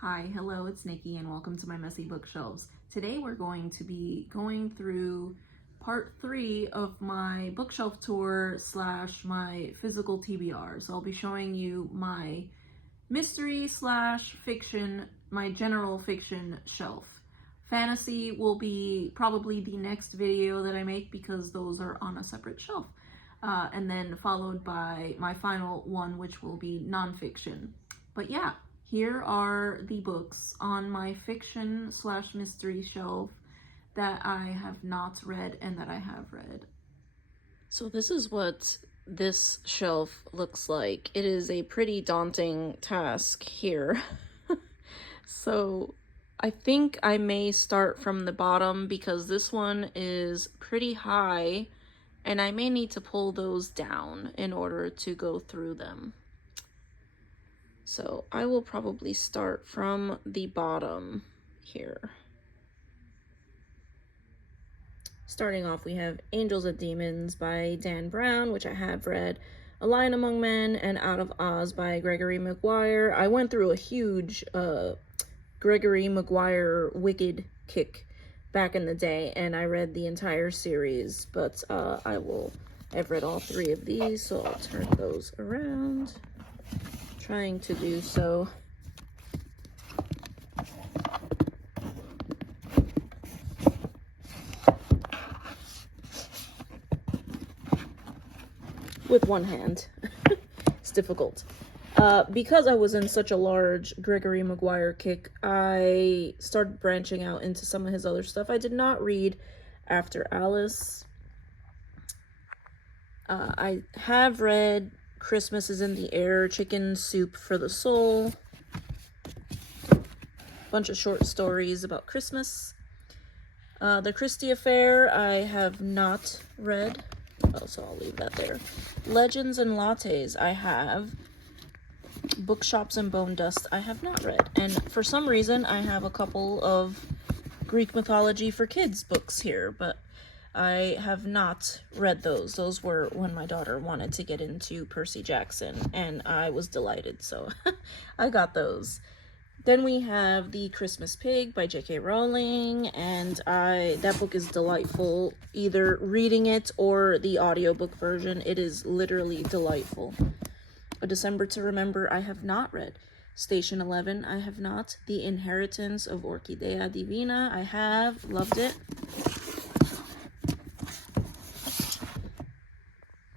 Hi, hello, it's Nikki and welcome to my messy bookshelves. Today we're going to be going through part 3 of my bookshelf tour slash my physical TBR. So I'll be showing you my mystery slash fiction, my general fiction shelf. Fantasy will be probably the next video that I make because those are on a separate shelf. And then followed by my final one, which will be nonfiction. But yeah. Here are the books on my fiction slash mystery shelf that I have not read and that I have read. So this is what this shelf looks like. It is a pretty daunting task here. So I think I may start from the bottom because this one is pretty high and I may need to pull those down in order to go through them. So I will probably start from the bottom here. Starting off, we have Angels and Demons by Dan Brown, which I have read, A Lion Among Men, and Out of Oz by Gregory Maguire. I went through a huge Gregory Maguire Wicked kick back in the day, and I read the entire series, but I've read all 3 of these, so I'll turn those around. Trying to do so. With one hand. It's difficult. Because I was in such a large Gregory Maguire kick, I started branching out into some of his other stuff. I did not read After Alice. I have read Christmas is in the Air, Chicken Soup for the Soul. Bunch of short stories about Christmas. The Christie Affair, I have not read. Oh, so I'll leave that there. Legends and Lattes, I have. Bookshops and Bone Dust, I have not read. And for some reason, I have a couple of Greek mythology for kids books here, but I have not read those. Those were when my daughter wanted to get into Percy Jackson, and I was delighted, so I got those. Then we have The Christmas Pig by J.K. Rowling, and that book is delightful. Either reading it or the audiobook version, it is literally delightful. A December to Remember, I have not read. Station 11, I have not. The Inheritance of Orchidea Divina, I have. Loved it.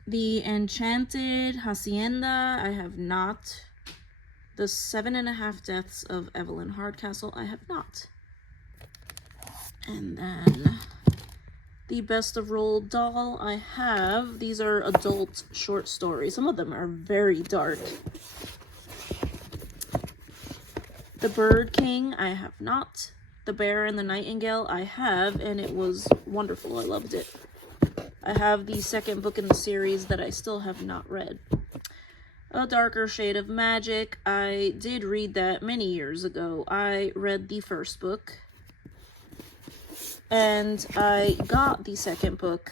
The Enchanted Hacienda, I have not. The 7.5 Deaths of Evelyn Hardcastle, I have not. And then The Best of Roald Dahl, I have. These are adult short stories. Some of them are very dark. The Bird King, I have not. The Bear and the Nightingale, I have, and it was wonderful. I loved it. I have the second book in the series that I still have not read. A Darker Shade of Magic. I did read that many years ago. I read the first book. And I got the second book.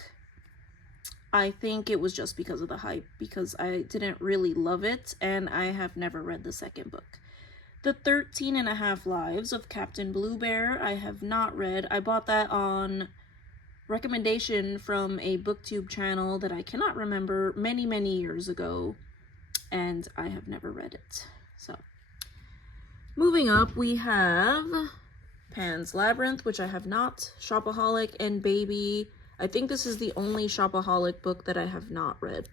I think it was just because of the hype, because I didn't really love it, and I have never read the second book. The 13.5 Lives of Captain Blue Bear, I have not read. I bought that on recommendation from a booktube channel that I cannot remember many years ago, and I have never read it. So moving up, we have Pan's Labyrinth, which I have not. Shopaholic and Baby, I think this is the only Shopaholic book that I have not read.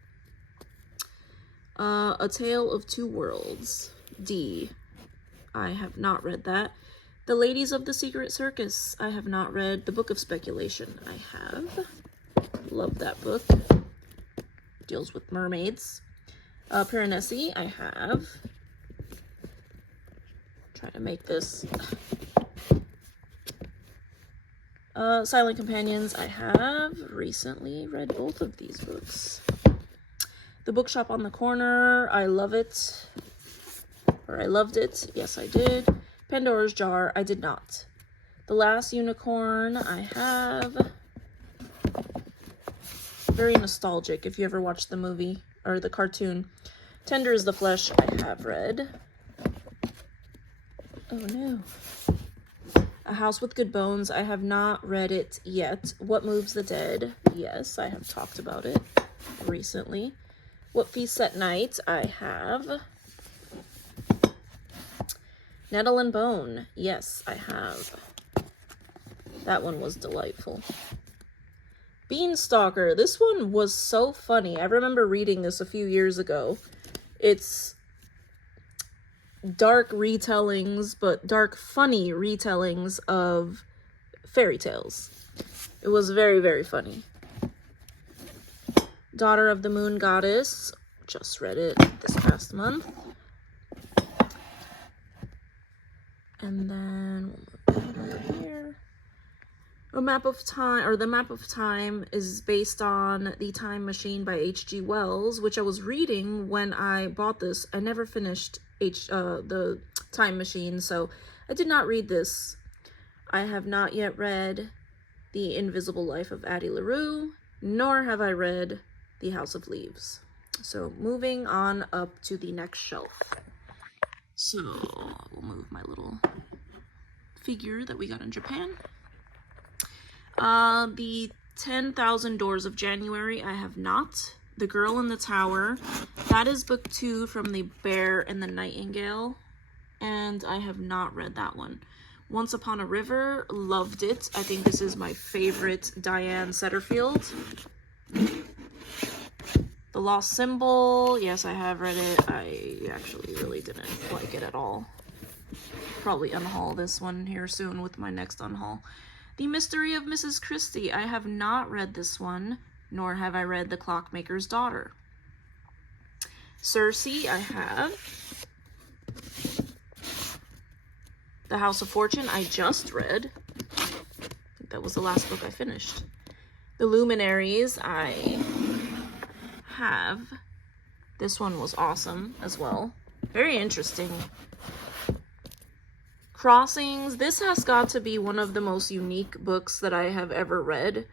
A Tale of Two Worlds, D, I have not read that. The Ladies of the Secret Circus, I have not read. The Book of Speculation, I have. Love that book. Deals with mermaids. Piranesi, I have. Try to make this. Silent Companions, I have recently read both of these books. The Bookshop on the Corner, I love it. Or I loved it. Yes, I did. Pandora's Jar, I did not. The Last Unicorn, I have. Very nostalgic if you ever watched the movie or the cartoon. Tender is the Flesh, I have read. Oh no. A House with Good Bones. I have not read it yet. What Moves the Dead? Yes, I have talked about it recently. What Feasts at Night? I have. Nettle and Bone. Yes, I have. That one was delightful. Beanstalker. This one was so funny. I remember reading this a few years ago. It's dark retellings, but dark, funny retellings of fairy tales. It was very, very funny. Daughter of the Moon Goddess. Just read it this past month. And then over here. A Map of Time, or The Map of Time, is based on The Time Machine by H.G. Wells, which I was reading when I bought this. I never finished The Time Machine, so I did not read this. I have not yet read The Invisible Life of Addie LaRue, nor have I read The House of Leaves. So moving on up to the next shelf. So we'll move my little figure that we got in Japan. The 10,000 Doors of January, I have not. The Girl in the Tower, that is book 2 from The Bear and the Nightingale, and I have not read that one. Once Upon a River, loved it. I think this is my favorite Diane Setterfield. The Lost Symbol, yes, I have read it. I actually really didn't like it at all. Probably unhaul this one here soon with my next unhaul. The Mystery of Mrs. Christie. I have not read this one, nor have I read The Clockmaker's Daughter. Circe, I have. The House of Fortune, I just read. I think that was the last book I finished. The Luminaries, I have. This one was awesome as well. Very interesting. Crossings. This has got to be one of the most unique books that I have ever read.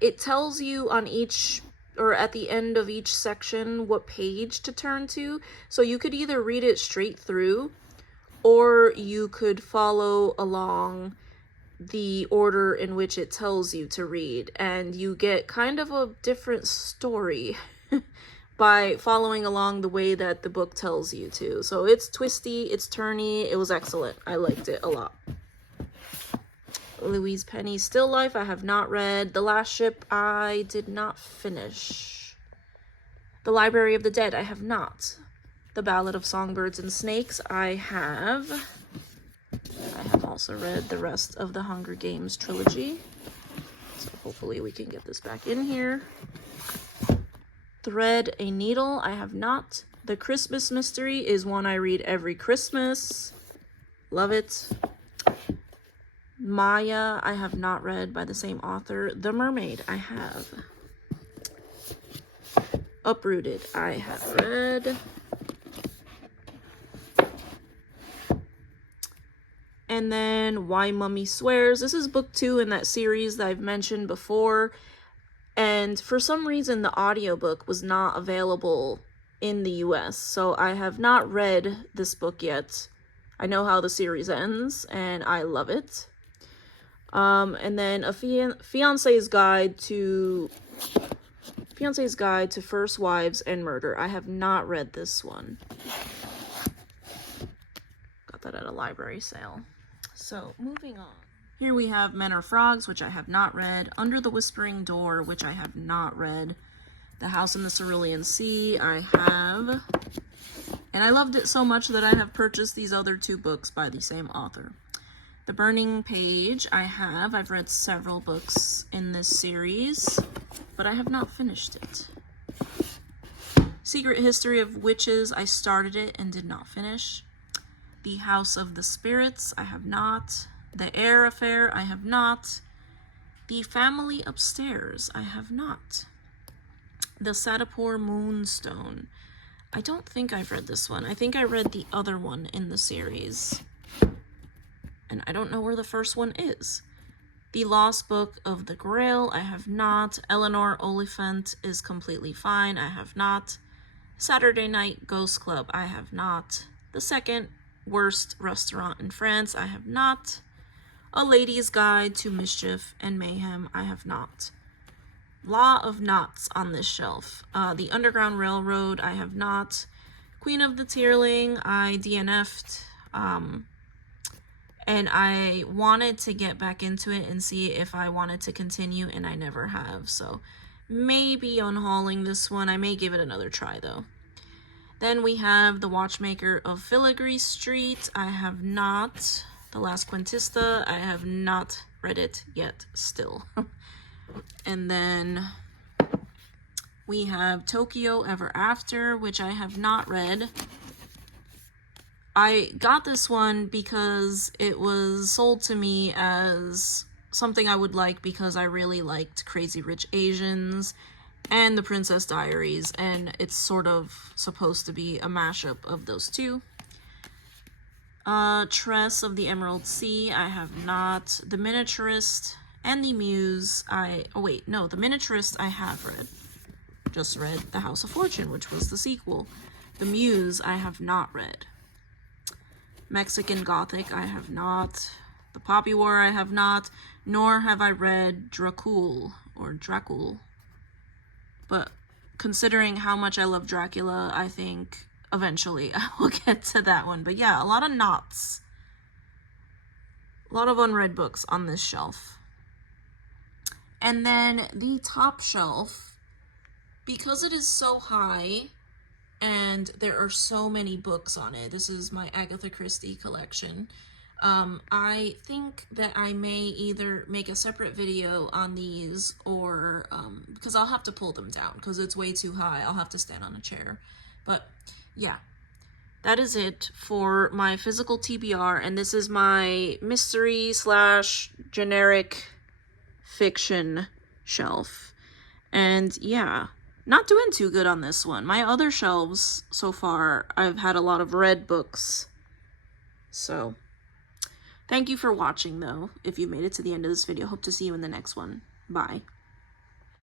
It tells you on each, or at the end of each section, what page to turn to. So you could either read it straight through, or you could follow along the order in which it tells you to read. And you get kind of a different story by following along the way that the book tells you to. So it's twisty, it's turny, it was excellent. I liked it a lot. Louise Penny's Still Life, I have not read. The Last Ship, I did not finish. The Library of the Dead, I have not. The Ballad of Songbirds and Snakes, I have. I have also read the rest of the Hunger Games trilogy. So hopefully we can get this back in here. Thread a Needle, I have not. The Christmas Mystery is one I read every Christmas. Love it. Maya, I have not read, by the same author. The Mermaid, I have. Uprooted, I have read. And then Why Mummy Swears. This is book 2 in that series that I've mentioned before. And for some reason, the audiobook was not available in the US. So I have not read this book yet. I know how the series ends, and I love it. And then A Fiance's Guide to First Wives and Murder. I have not read this one. Got that at a library sale. So, moving on. Here we have Men Are Frogs, which I have not read. Under the Whispering Door, which I have not read. The House in the Cerulean Sea, I have. And I loved it so much that I have purchased these other 2 books by the same author. The Burning Page, I have. I've read several books in this series, but I have not finished it. Secret History of Witches, I started it and did not finish. The House of the Spirits, I have not. The Air Affair, I have not. The Family Upstairs, I have not. The Satapur Moonstone, I don't think I've read this one. I think I read the other one in the series. And I don't know where the first one is. The Lost Book of the Grail, I have not. Eleanor Oliphant is Completely Fine, I have not. Saturday Night Ghost Club, I have not. The second Worst Restaurant in France, I have not. A Lady's Guide to Mischief and Mayhem, I have not. Law of Knots on this shelf. The Underground Railroad, I have not. Queen of the Tearling, I DNF'd. And I wanted to get back into it and see if I wanted to continue, and I never have. So maybe unhauling this one. I may give it another try, though. Then we have The Watchmaker of Filigree Street. I have not. The Last Quintista. I have not read it yet still. And then we have Tokyo Ever After, which I have not read. I got this one because it was sold to me as something I would like because I really liked Crazy Rich Asians and The Princess Diaries, and it's sort of supposed to be a mashup of those two. Tress of the Emerald Sea, I have not. The Miniaturist and The Muse, The Miniaturist I have read. Just read The House of Fortune, which was the sequel. The Muse I have not read. Mexican Gothic, I have not. The Poppy War, I have not. Nor have I read Dracul. But considering how much I love Dracula, I think eventually I will get to that one. But yeah, a lot of knots. A lot of unread books on this shelf. And then the top shelf, because it is so high, and there are so many books on it. This is my Agatha Christie collection. I think that I may either make a separate video on these or, because I'll have to pull them down because it's way too high. I'll have to stand on a chair. But yeah, that is it for my physical TBR. And this is my mystery / generic fiction shelf. And yeah. Not doing too good on this one. My other shelves so far, I've had a lot of read books. So, thank you for watching though. If you made it to the end of this video, hope to see you in the next one. Bye.